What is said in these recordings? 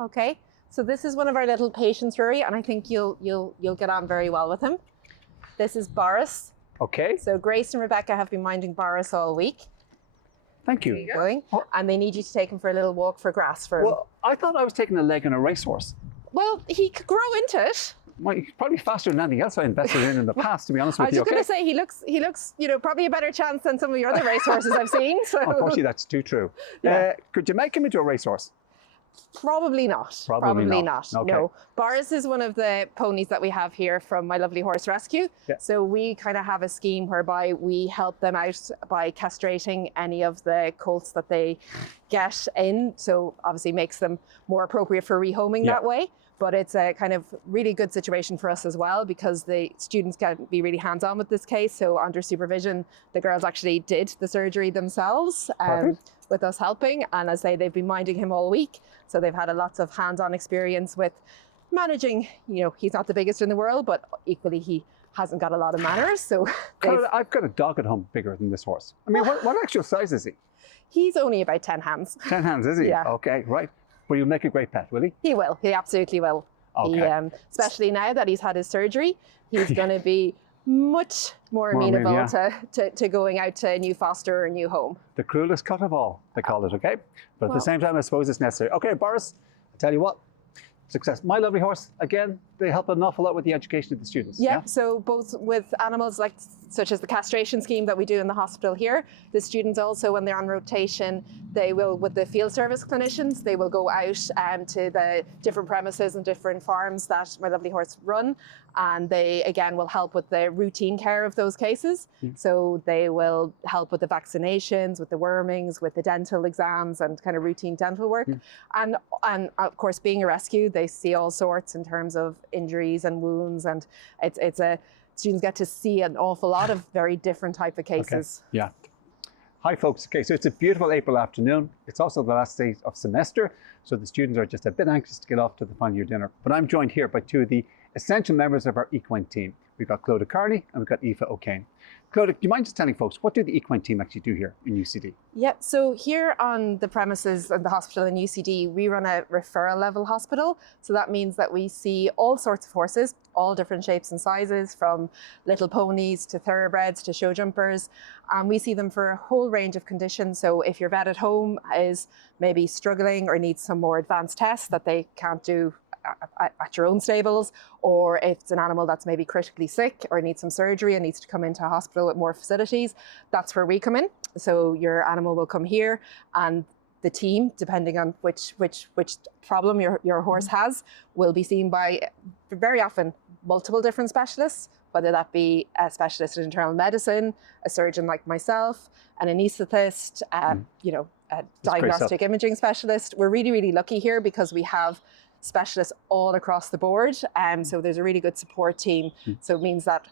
Okay, so this is one of our little patients, Rory, and I think you'll get on very well with him. This is Boris. Okay. So Grace and Rebecca have been minding Boris all week. Thank you. Going, and they need you to take him for a little walk for grass for him. Well, I thought I was taking a leg on a racehorse. Well, he could grow into it. Well, he's probably faster than anything else I invested in the past, to be honest with I was you. just going to say, he looks, probably a better chance than some of your other racehorses I've seen. So. Unfortunately, that's too true. Yeah. Could you make him into a racehorse? Probably not. Probably not. Okay. No. Boris is one of the ponies that we have here from My Lovely Horse Rescue. Yeah. So we kind of have a scheme whereby we help them out by castrating any of the colts that they get in. So obviously makes them more appropriate for rehoming that way. But it's a kind of really good situation for us as well, because the students can be really hands-on with this case. So under supervision, the girls actually did the surgery themselves with us helping. And as I say, they've been minding him all week. So they've had a lots of hands-on experience with managing, he's not the biggest in the world, but equally he hasn't got a lot of manners. So I've got a dog at home bigger than this horse. I mean, what actual size is he? He's only about 10 hands. 10 hands, is he? Yeah. Okay, right. But he'll make a great pet, will he? He will. He absolutely will. Okay. Especially now that he's had his surgery, he's going to be much more amenable to going out to a new foster or a new home. The cruelest cut of all, they call it, okay? But at the same time, I suppose it's necessary. Okay, Boris, I'll tell you what, success. My Lovely Horse, again, they help an awful lot with the education of the students. Yeah, so both with animals such as the castration scheme that we do in the hospital here, the students also, when they're on rotation, they will, with the field service clinicians, they will go out to the different premises and different farms that My Lovely Horse run, and they again will help with the routine care of those cases. So they will help with the vaccinations, with the wormings, with the dental exams and kind of routine dental work. And of course, being a rescue, they see all sorts in terms of injuries and wounds, and students get to see an awful lot of very different type of cases. Okay. Yeah. Hi folks. Okay, so it's a beautiful April afternoon. It's also the last day of semester, so the students are just a bit anxious to get off to the final year dinner. But I'm joined here by two of the essential members of our Equine team. We've got Clodagh Kearney and we've got Aoife Kearney. Clodagh, do you mind just telling folks, what do the Equine team actually do here in UCD? Yeah, so here on the premises of the hospital in UCD, we run a referral level hospital. So that means that we see all sorts of horses, all different shapes and sizes, from little ponies to thoroughbreds to show jumpers. And we see them for a whole range of conditions. So if your vet at home is maybe struggling or needs some more advanced tests that they can't do at your own stables, or if it's an animal that's maybe critically sick or needs some surgery and needs to come into a hospital with more facilities, that's where we come in. So your animal will come here, and the team, depending on which problem your horse has, will be seen by very often multiple different specialists, whether that be a specialist in internal medicine, a surgeon like myself, an anaesthetist, a diagnostic imaging specialist. We're really, really lucky here because we have specialists all across the board. So there's a really good support team. So it means that,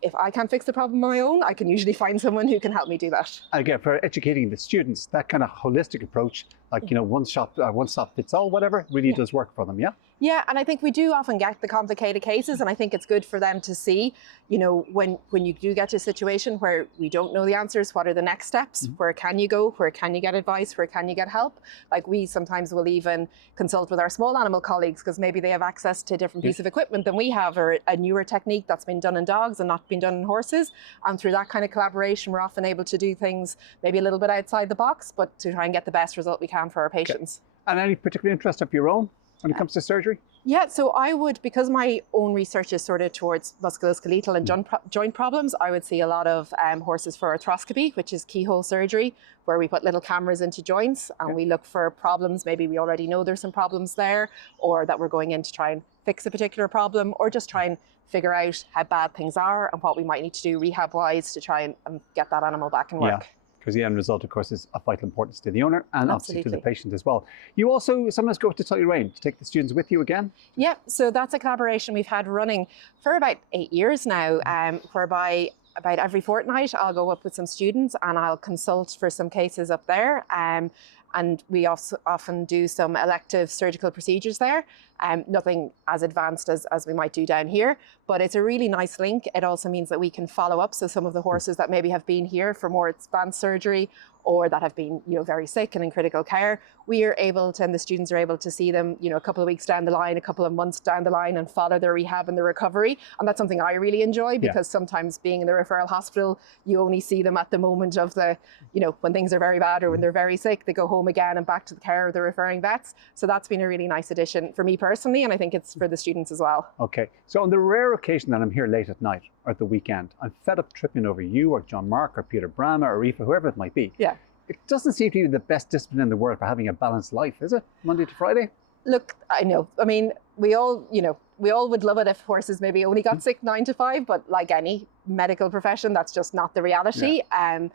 if I can't fix the problem on my own, I can usually find someone who can help me do that. Again, for educating the students, that kind of holistic approach, like, one stop fits all, whatever, really does work for them, yeah? Yeah, and I think we do often get the complicated cases, and I think it's good for them to see, when you do get to a situation where we don't know the answers, what are the next steps? Where can you go? Where can you get advice? Where can you get help? Like, we sometimes will even consult with our small animal colleagues because maybe they have access to a different piece of equipment than we have, or a newer technique that's been done in dogs and not been done in horses. And through that kind of collaboration, we're often able to do things maybe a little bit outside the box, but to try and get the best result we can for our patients. And any particular interest of your own when it comes to surgery? Yeah, so I would, because my own research is sort of towards musculoskeletal and joint problems, I would see a lot of horses for arthroscopy, which is keyhole surgery, where we put little cameras into joints and we look for problems. Maybe we already know there's some problems there, or that we're going in to try and fix a particular problem, or just try and figure out how bad things are and what we might need to do rehab-wise to try and get that animal back in work. Yeah. Because the end result, of course, is of vital importance to the owner and obviously to the patient as well. You also sometimes go to Tullyrain to take the students with you again? Yeah, so that's a collaboration we've had running for about 8 years now, whereby about every fortnight I'll go up with some students and I'll consult for some cases up there. And we also often do some elective surgical procedures there. Nothing as advanced as we might do down here, but it's a really nice link. It also means that we can follow up. So some of the horses that maybe have been here for more advanced surgery or that have been, very sick and in critical care, we are able to, and the students are able to see them, a couple of weeks down the line, a couple of months down the line, and follow their rehab and their recovery. And that's something I really enjoy, because sometimes being in the referral hospital, you only see them at the moment of the, when things are very bad or when they're very sick. They go home again and back to the care of the referring vets. So that's been a really nice addition for me personally, and I think it's for the students as well. Okay, so on the rare occasion that I'm here late at night or at the weekend, I'm fed up tripping over you or John Mark or Peter Brama or Aoife, whoever it might be. Yeah. It doesn't seem to be the best discipline in the world for having a balanced life, is it? Monday to Friday? Look, I know. I mean, we all would love it if horses maybe only got sick 9 to 5, but like any medical profession, that's just not the reality. I'm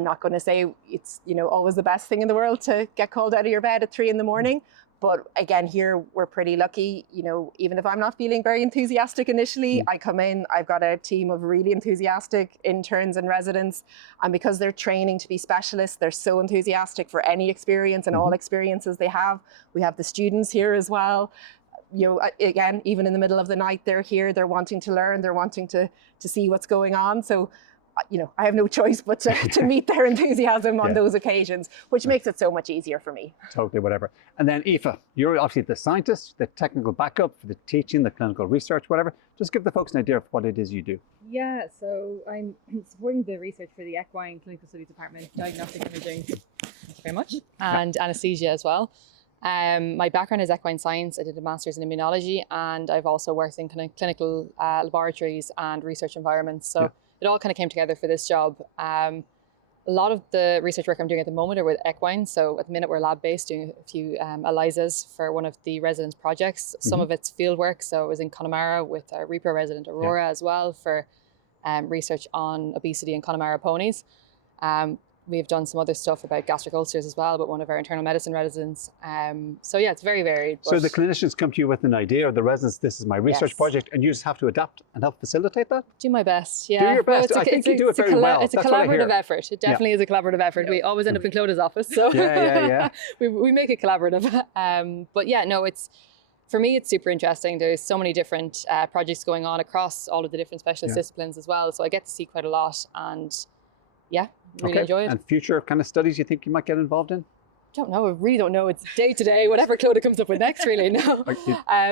not going to say it's, always the best thing in the world to get called out of your bed at 3 in the morning. But again, here we're pretty lucky, even if I'm not feeling very enthusiastic initially, I come in, I've got a team of really enthusiastic interns and residents. And because they're training to be specialists, they're so enthusiastic for any experience and all experiences they have. We have the students here as well. Again, even in the middle of the night, they're here, they're wanting to learn, they're wanting to see what's going on. So, I have no choice but to meet their enthusiasm on those occasions, which makes it so much easier for me. Totally, whatever. And then Aoife, you're obviously the scientist, the technical backup for the teaching, the clinical research, whatever. Just give the folks an idea of what it is you do. Yeah, so I'm supporting the research for the Equine Clinical Studies Department, Diagnostic Imaging, thank you very much, and Anaesthesia as well. My background is equine science. I did a master's in immunology, and I've also worked in kind of clinical laboratories and research environments. So it all kind of came together for this job. A lot of the research work I'm doing at the moment are with equine. So at the minute we're lab-based, doing a few ELISAs for one of the residents' projects. Some of it's field work. So I was in Connemara with our repro resident Aurora as well for research on obesity in Connemara ponies. We've done some other stuff about gastric ulcers as well, but one of our internal medicine residents. So yeah, it's very varied. So the clinicians come to you with an idea, or the residents, this is my research project, and you just have to adapt and help facilitate that? Do my best, yeah. Do your best. I think you do it very well. It's a collaborative effort. It definitely is a collaborative effort. We always end up in Clodagh's office, so we make it collaborative. But yeah, no, for me, it's super interesting. There's so many different projects going on across all of the different specialist disciplines as well. So I get to see quite a lot, and yeah, really enjoy it. And future kind of studies you think you might get involved in? Don't know. I really don't know. It's day to day, whatever Clodagh comes up with next, really. No,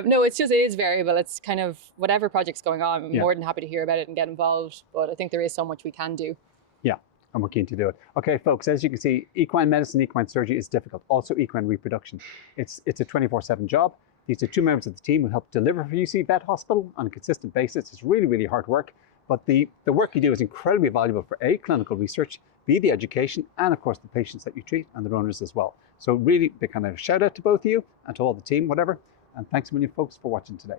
no, it is variable. It's kind of whatever project's going on. I'm more than happy to hear about it and get involved. But I think there is so much we can do. Yeah, and we're keen to do it. Okay, folks, as you can see, equine medicine, equine surgery is difficult. Also equine reproduction. It's a 24/7 job. These are 2 members of the team who help deliver for UCD Vet Hospital on a consistent basis. It's really, really hard work. But the work you do is incredibly valuable for A, clinical research, B, the education, and of course the patients that you treat and their owners as well. So really big kind of shout out to both of you and to all the team, whatever. And thanks a million folks for watching today.